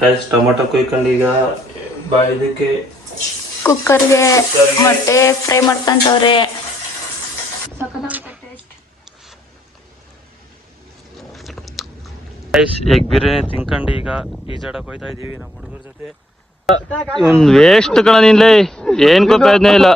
Guys tomato ಕೊಯ್ಕೊಂಡು ಈಗ ಇದಕ್ಕೆ ಕುಕ್ಕರ್ಗೆ ಮೊಟ್ಟೆ ಫ್ರೈ ಮಾಡ್ಕೊಂತವ್ರೆ. ಗೈಸ್ ಎಗ್ ಬಿರಿಯಾನಿ ತಿನ್ಕೊಂಡು ಈಗ ಈಜಾಡಕ್ ಹೋಯ್ತಾ ಇದೀವಿ ನಮ್ಮ ಹುಡುಗರ ಜೊತೆ. ಒಂದು ವೇಸ್ಟ್ ಕಣನಿಲ್ಲ, ಏನ್ ಪ್ರಯೋಜನ ಇಲ್ಲ.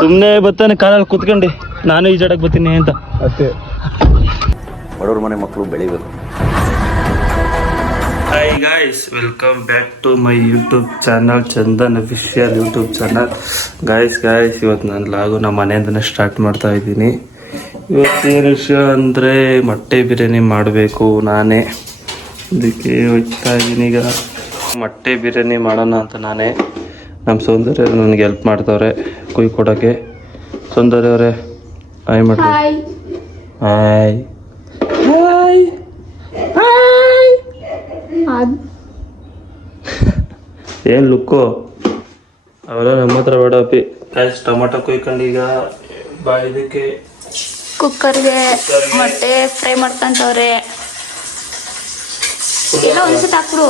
ಸುಮ್ನೆ ಬರ್ತಾನೆ ಕಾಲಲ್ಲಿ ಕುತ್ಕೊಂಡು ನಾನು ಈಜಾಡಕ್ ಬರ್ತೀನಿ ಅಂತ ಅಷ್ಟೇ. ಬಡವ್ರ ಮನೆ ಮಕ್ಕಳು ಬೆಳಿಬೇಕು. Hi guys, welcome back to my YouTube channel, Chandan official YouTube channel. Guys ಇವತ್ತು ನಾನು ಲಾಗು ನಮ್ಮ ಮನೆಯಿಂದನೇ ಸ್ಟಾರ್ಟ್ ಮಾಡ್ತಾ ಇದ್ದೀನಿ. ಇವತ್ತೇನು ವಿಷಯ ಅಂದರೆ ಮೊಟ್ಟೆ ಬಿರಿಯಾನಿ ಮಾಡಬೇಕು. ನಾನೇ ಅದಕ್ಕೆ ಹೋಗ್ತಾ ಇದ್ದೀನಿ. ಈಗ ಮೊಟ್ಟೆ ಬಿರಿಯಾನಿ ಮಾಡೋಣ ಅಂತ ನಾನೇ. ನಮ್ಮ ಸೌಂದರ್ಯ ನನಗೆ ಹೆಲ್ಪ್ ಮಾಡ್ತವ್ರೆ ಕೊಡೋಕ್ಕೆ. ಸೌಂದರ್ಯ ಅವರೇ ಹಾಯ್ ಮಾಡಿ. ಹಾಯ್ ಹಾಯ್ ಏನು ಲುಕ್ಕು ಅವೆಲ್ಲ ನಮ್ಮ ಹತ್ರ ಬೇಡಪ್ಪಿ. ಗೈಸ್ ಟೊಮೆಟೊ ಕೊಯ್ಕೊಂಡು ಈಗ ಇದಕ್ಕೆ ಕುಕ್ಕರ್ಗೆ ಮೊಟ್ಟೆ ಫ್ರೈ ಮಾಡ್ಕೊಂತವ್ರೆ. ಎಲ್ಲ ಒಂದ್ಸತಿ ಹಾಕ್ಬಿಡು,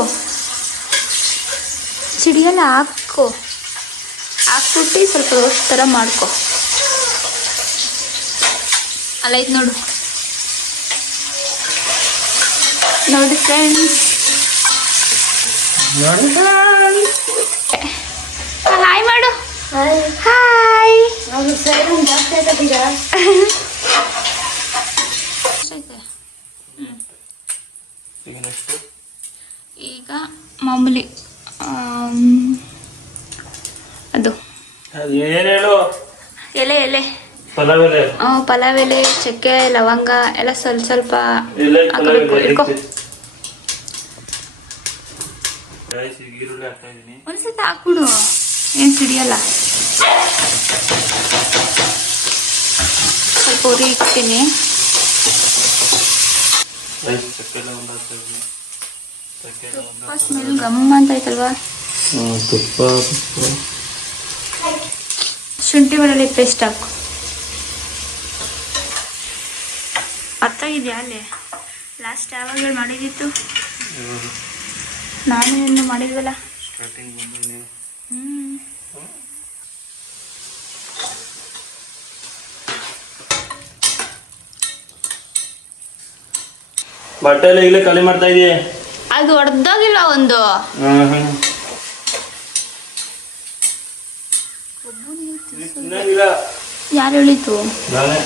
ಚಿಡಿಯೆಲ್ಲ ಹಾಕ್ಬಿಟ್ಟು ಸ್ವಲ್ಪ ರೋಸ್ಟ್ ಥರ ಮಾಡ್ಕೊ. ಅಲ್ಲ ಇದು ನೋಡಿ ಫ್ರೆಂಡ್ಸ್, ಹಾಯ್ ಮಾಡು. ಹಾಯ್. ಈಗ ಮಾಮೂಲಿ ಅದು ಏನು ಹೇಳು, ಎಲೆ ಪಲಾವ್ ಪಲಾವ್ ಎಲೆ, ಚಕ್ಕೆ, ಲವಂಗ ಎಲ್ಲ ಸ್ವಲ್ಪ ಹಾಕಬೇಕು. ಇಟ್ಕೊ, ಒಂದ್ಸತಿ ಹಾಕ್ಬಿಡು, ಏನು ಸಿಡಿಯಲ್ಲ. ಸ್ವಲ್ಪ ಉರಿ ಇಡ್ತೀನಿ. ತುಪ್ಪ ಸ್ಮೆಲ್ ಗಮ್ಮ ಅಂತ ಆಯ್ತಲ್ವಾ. ತುಪ್ಪ, ಶುಂಠಿ ಬೆಳ್ಳುಳ್ಳಿ ಪೇಸ್ಟ್ ಹಾಕು. ಅರ್ಥಾಗಿದೆಯಾ? ಅಲ್ಲೇ ಲಾಸ್ಟ್ ಯಾವಾಗ ಮಾಡಿದ್ದಿತ್ತು? ನಾನು ಇನ್ನು ಮಾಡಿದ್ವಲ್ಲ. ಬಟ್ಟೆ ಎಲ್ಲ ಈಗಲೇ ಖಾಲಿ ಮಾಡ್ತಾ ಇದೀಯ? ಅದು ಹೊಡೆದೋಗಿಲ್ಲ ಒಂದು. ಯಾರು ಹೇಳಿತು? ನಾನೇ.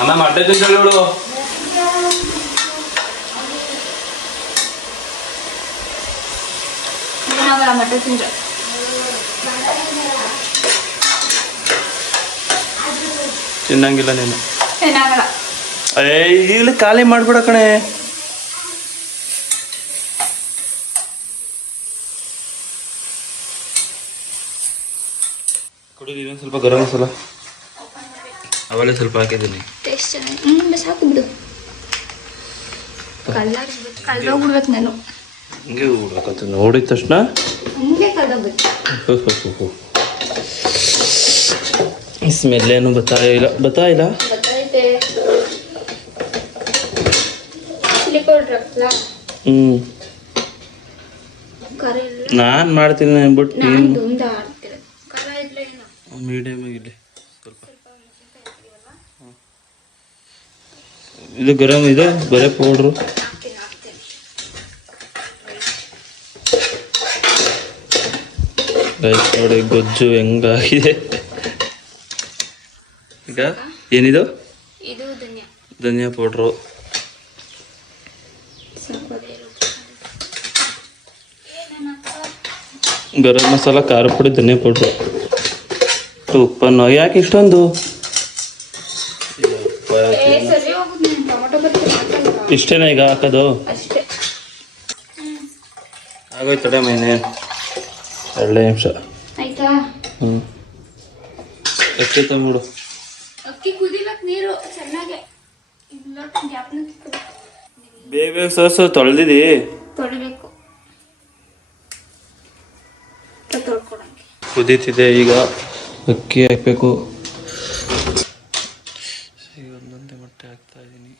ಅಮ್ಮ ಮೊಟ್ಟೆ ತಿಂತಳು ಇವಳು. ಮೊಟ್ಟೆ ತಿಂದ್ರೆ ತಿನ್ನಂಗಿಲ್ಲ ನೀನು. ಏನಾಗಲ್ಲ. ಈಗಲೇ ಖಾಲಿ ಮಾಡ್ಬಿಡ ಕಣೆ. ಕುಡಿದು ಇನ್ನೊಂದು ಸ್ವಲ್ಪ ಗರಂ ಮಸಾಲ ಅವಲೇ ಸ್ವಲ್ಪ ಹಾಕಿದ್ದೀನಿ. ಟೇಸ್ಟ್ ಚೆನ್ನಾಗಿ ಸಾಕು ಬಿಡು. ಕಲ್ದೋಗ್ಬಿಡ್ಬೇಕು ನಾನು. ಹಿಂಗೆ ಬಿಡ್ಬೇಕಂತ ನೋಡಿದ ತಕ್ಷಣ ಹಂಗೆ ಕಲ್ದೋಗ್ಬೇಕು. ಸ್ಮೆಲ್ ಏನು ಬತ್ತಾ ಇಲ್ಲ. ನಾನು ಮಾಡ್ತೀನಿ ಅಂದ್ಬಿಟ್ಟು ನೀನು ಮೀಡಿಯಮ್ ಆಗಿರಲಿ ಸ್ವಲ್ಪ. ಇದು ಗರಂ ಇದೆ, ಬರೇ ಪೌಡ್ರು. ನೋಡಿ ಗೊಜ್ಜು ಹೆಂಗಾಗಿದೆ. ಈಗ ಏನಿದು? ಇದು ಧನಿಯಾ ಪೌಡ್ರು, ಗರಂ ಮಸಾಲ, ಖಾರ ಪುಡಿ, ಧನಿಯಾ ಪೌಡ್ರು, ಉಪ್ಪನ್ನು. ಯಾಕೆ ಇಷ್ಟೊಂದು? ಇಷ್ಟೇನಾ ಈಗ ಹಾಕೋದು? ಆಗೋಯ್ತು ತಡೆ ಮೈನೆ, 2 ನಿಮಿಷ ಆಯ್ತಾ? ಅಕ್ಕಿ ತಂದ್ಬಿಡು. ಅಕ್ಕಿ ಕುದಿಬೇಕು ನೀರು ಚೆನ್ನಾಗಿ. ಬೇಗ ಸರ್ಸು ತೊಳೆದಿದಿ? ತೊಳಿಬೇಕು, ತೊಳ್ಕೊಡಂಗೆ. ಕುದೀತಿದೆ ಈಗ, ಅಕ್ಕಿ ಹಾಕಬೇಕು. ಈಗ ಒಂದೊಂದೇ ಮೊಟ್ಟೆ ಹಾಕ್ತಾ ಇದ್ದೀನಿ.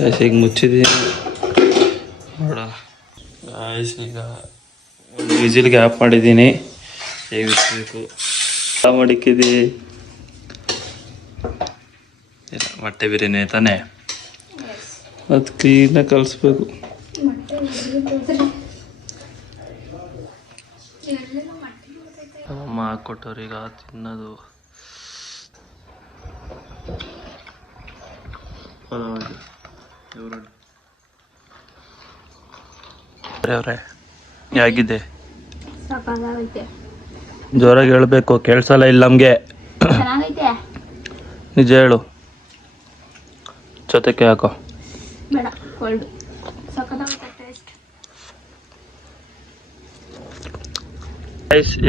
ಗಾಯ್ಸ್ ಈಗ ಮುಚ್ಚಿದ್ದೀನಿ ನೋಡ ಗಾಯ್ಸ್. ಈಗ ಒಂದು ವಿಜಿಲ್ಗೆ ಆಫ್ ಮಾಡಿದ್ದೀನಿ. ಹೇಗೆ ಬಿಚ್ಚಬೇಕು ಮಡಿಕಿದಿ ಇಲ್ಲ ಮೊಟ್ಟೆ ಬಿರಿಯಾನಿ ತಾನೇ, ಅದು ಕ್ಲೀನಾಗಿ ಕಲಿಸ್ಬೇಕು. ಅಮ್ಮ ಹಾಕ್ಕೊಟ್ಟವ್ರೀಗ ತಿನ್ನೋದು. ಅವ್ರೆ ಹೇಗಿದೆ? ಜೋರಾಗಿ ಹೇಳ್ಬೇಕು, ಕೇಳಿಸಲ್ಲ ಇಲ್ಲ ನಮಗೆ. ನಿಜ ಹೇಳು. ಜೊತೆಗೆ ಹಾಕೋ.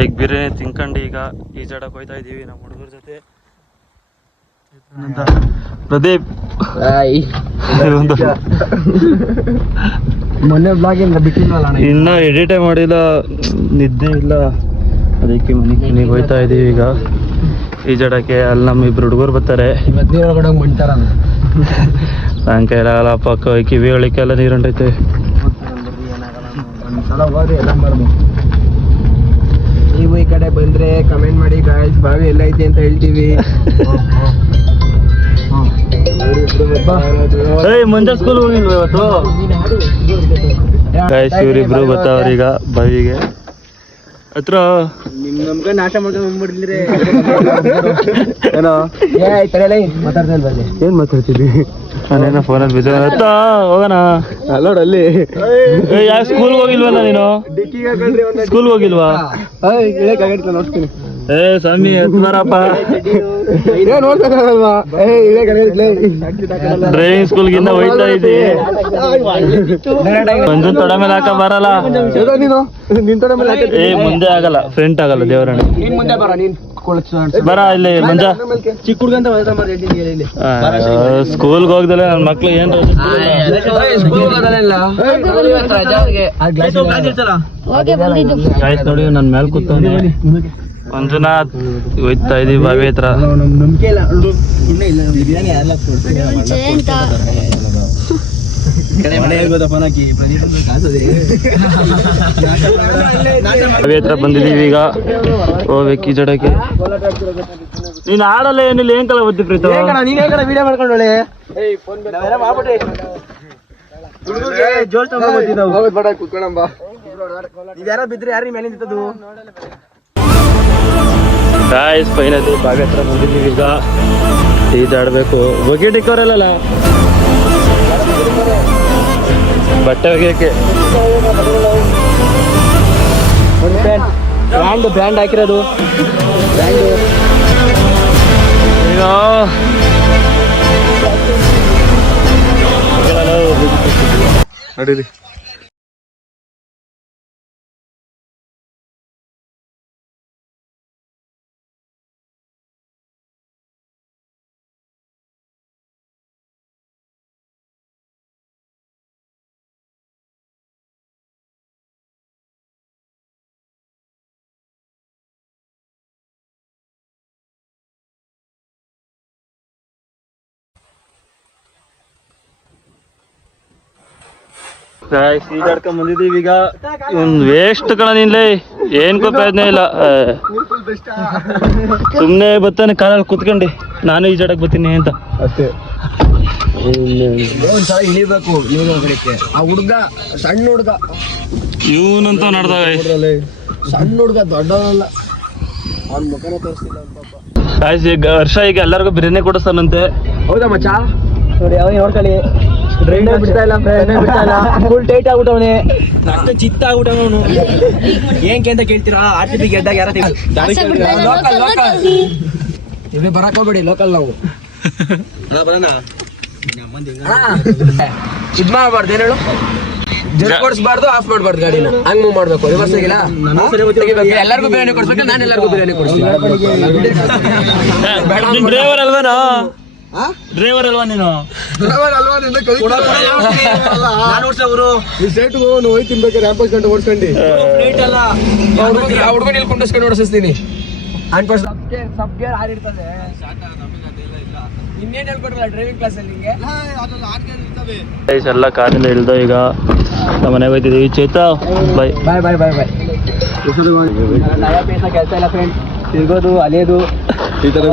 ಎಗ್ ಬಿರಿಯಾನಿ ತಿನ್ಕೊಂಡು ಈಗ ಈಜಾಡಕ್ಕೆ ಹೋಗ್ತಾ ಇದೀವಿ ನಮ್ಮ ಹುಡುಗರ ಜೊತೆ. ಪ್ರದೀಪ್ ಮೊನ್ನೆ ಬ್ಲಾಗಿಂದ ಬಿಟ್ಟಿಲ್ವಲ್ಲ, ಇನ್ನೂ ಎಡಿಟೇ ಮಾಡಿಲ್ಲ, ನಿದ್ದೆ ಇಲ್ಲ, ಅದಕ್ಕೆ ಮನೆಗೆ ಹೋಗ್ತಾ ಇದೀವಿ ಈಗ ಈಜಾಡಕ್ಕೆ. ಅಲ್ಲಿ ನಮ್ಮ ಇಬ್ರು ಹುಡುಗರು ಬರ್ತಾರೆ. ಮದ್ವೆ ಒಳಗಡೆ ಮಂಟಾರ ನನ್ನ ಕೈಲಾಗಲ್ಲ ಪಕ್ಕ ಕಿವಿ ಒಳಿಕೆಲ್ಲ ನೀರು ಹೊಂಟೈತೆ. ಒಂದ್ಸಲ ಹೋಗಿ ಎಲ್ಲ ಮಾಡ್ದು. ನೀವು ಈ ಕಡೆ ಬಂದ್ರೆ ಕಮೆಂಟ್ ಮಾಡಿ ಗಾಯ್ಸ್, ಬಾವಿ ಎಲ್ಲ ಐತಿ ಅಂತ ಹೇಳ್ತೀವಿ. ಮುಂಜಾ ಸ್ಕೂಲ್ ಹೋಗಿಲ್ವ ಇವತ್ತು? ಗಾಯ್ಸ್ ಇವರಿಬ್ರು ಬರ್ತಾವ್ರೀಗ ಬಾವಿಗೆ ಹತ್ರ. ನಮ್ಗೆ ನಾಶ ಮಾಡ್ಕೊಂಡು ಬಂದ್ಬಿಡ್ಲಿರಿ ಏನೋ ಮಾತಾಡ್ತಾ ಇಲ್ವಾ? ಏನ್ ಮಾತಾಡ್ತಿದ್ವಿ? ನಾನೇನೋ ಫೋನಲ್ಲಿ ಬಿಜಿ ಹೋಗೋಣ ಅಲ್ಲೋಡಲ್ಲಿ. ಯಾಕೆ ಸ್ಕೂಲ್ ಹೋಗಿಲ್ವಲ್ಲ ನೀನು? ಸ್ಕೂಲ್ ಹೋಗಿಲ್ವಾ? ನೋಡ್ತೀನಿ. ಏ ಸ್ವಾಮಿ ಎತ್ಮಾರಪ್ಪ, ಡ್ರೈವಿಂಗ್ ಸ್ಕೂಲ್ಗಿಂತ ಹೋಯ್ತಾ ಇದ್ದಿ. ಮಂಜು ತೊಡ ಮೇಲೆ ಹಾಕ ಬರಲ್ಲ. ಏ ಮುಂದೆ ಆಗಲ್ಲ, ಫ್ರಂಟ್ ಆಗಲ್ಲ ದೇವರಣ್ಣ. ಬರ ಇಲ್ಲಿ ಮಂಜ. ಚಿಕ್ಕ ಹುಡುಗಂತ ಸ್ಕೂಲ್ಗೆ ಹೋಗ್ದಲ್ಲ ನನ್ನ ಮಕ್ಳು ಏನ್ ಆಯ್ತು ನೋಡಿ. ನನ್ನ ಮೇಲೆ ಕೂತವನೆ ಮಂಜುನಾಥ್. ಹೋಯ್ತಾ ಇದೀವಿ ಬಾವಿ ಹತ್ರ. ಬಾವಿ ಹತ್ರ ಬಂದಿದೀವಿ ಈಗ, ಹೋಗ್ಬೇಕು ಈಜಾಡಕ್ಕೆ. ನೀನ್ ಆಡಲ್ಲ ಏನಿಲ್ಲ, ಏನ್ ಕಲ ಓದ್ತಿ ಪ್ರೀತ? ವಿಡಿಯೋ ಮಾಡ್ಕೊಂಡೋಳೆ ಯಾರೋ ಬಿದ್ರೆ ಯಾರು ಮೇಲೆ ನಿಂತದ್ದು. ಗಾಯ್ಸ್ ಫೈನಲಿ ಬಾವಿ ಹತ್ರ ಬಂದಿದ್ದೀವಿ ಈಗ. ಈಜಾಡ್ಬೇಕು. ಬಕೆಟ್ ಇಕ್ಕವ್ರಲ್ಲ ಬಟ್ಟೆ ಒಗೆಯಕ್ಕೆ. ಬ್ರ್ಯಾಂಡ್ ಹಾಕಿರೋದು ಈಗ ನಡೀರಿ. ಈಜಾಡ್ಕೊಂಡ್ ಬಂದಿದ್ದೀವಿ ಈಗ. ಒಂದು ವೇಸ್ಟ್ ಕಣ ನಿನ್ಲೆ, ಏನ್ ಪ್ರಯೋಜನ ಇಲ್ಲ. ಸುಮ್ನೆ ಬರ್ತಾನೆ ಕಾಲಲ್ಲಿ ಕುತ್ಕೊಂಡಿ, ನಾನು ಈಜಾಡಕ್ ಬರ್ತೀನಿ ಅಂತ ಅಷ್ಟೇ. ಒಂದ್ಸಲ ಇಳಿಬೇಕು ನೀರಿಗೆ. ಆ ಹುಡ್ಗ ಸಣ್ಣ ಹುಡ್ಗ, ಇವನಂತ ನಡ್ದಾಗ ಸಣ್ಣ ಹುಡ್ಗ ದೊಡ್ಡವಲ್ಲ, ಅವ್ನ ಮುಖನ ತೋರಿಸ್ತಿಲ್ಲ. ಈಗ ವರ್ಷ ಈಗ ಎಲ್ಲರಿಗೂ ಬಿರಿಯಾನಿ ಕೊಡಿಸ್ತಾನಂತೆ. ಹೌದಾ ಮಚ್ಚ? ನೋಡಿ ಅವನು ನೋಡ್ಕೊಳ್ಳಿ, ಟ್ರೈನೇ ಬಿಡ್ತಾ ಇಲ್ಲ, ಫುಲ್ ಟೈಟ್ ಆಗ್ಬಿಟ್ಟವನೆ, ಅಷ್ಟು ಚಿತ್ತ ಆಗ್ಬಿಟ್ಟವನು. ಏನ್ಕೆ ಅಂತ ಕೇಳ್ತೀರಾ? RCB ಗೆದ್ದಾಗ ಯಾರ ಲೋಕಲ್ ಬರಕ್ ಹೋಗ್ಬೇಡಿ, ಲೋಕಲ್ ನಾವು ಬರೋಣ. ಇದ್ ಮಾಡ್ಬಾರ್ದು, ಏನ್ ಹೇಳು, ಜರ್ ಕೊಡಿಸ್ಬಾರ್ದು, ಆಫ್ ಮಾಡ್ಬಾರ್ದು ಗಾಡಿನ, ಹಂಗ್ ಮೂವ್ ಮಾಡ್ಬೇಕು. ರಿವರ್ಸ್ ಆಗಿಲ್ಲ, ಎಲ್ಲರಿಗೂ ಬಿರಿಯಾನಿ ಕೊಡ್ಸ್ಬೇಕು, ನಾನು ಎಲ್ಲರಿಗೂ ಬಿರಿಯಾನಿ ಕೊಡಿಸ್ತೀನಿ. ಡ್ರೈವರ್ ಅಲ್ವೇನೋ? ಡ್ರೈವರ್ ಅಲ್ವಾ ನೀನು? ಹುಡುಗನ ಕುಂಡಿಸ್ಕೊಂಡು ಓಡಿಸ್ತೀನಿ. ಇನ್ನೇನು ಹೇಳ್ಕೊಡಲ್ಲ ಡ್ರೈವಿಂಗ್ ಕ್ಲಾಸಲ್ಲಿ ನಿಮಗೆ. ಗೈಸ್ ಎಲ್ಲ ಕಾರಿಂದ ಇಳ್ದು ಈಗ ನಮ್ಮ ಮನೆಗೆ ಹೋಗ್ತಿದ್ದೀವಿ. ಚೇತಾ ಬಾಯ್. ಬಾಯ್ ಬಾಯ್ ಬಾಯ್ ಬಾಯ್. ನಯ ಪೈಸಾ ಕೆಲಸ ಇಲ್ಲ ಫ್ರೆಂಡ್, ತಿರ್ಗೋದು ಅಲಿಯೋದು ಈ ಥರ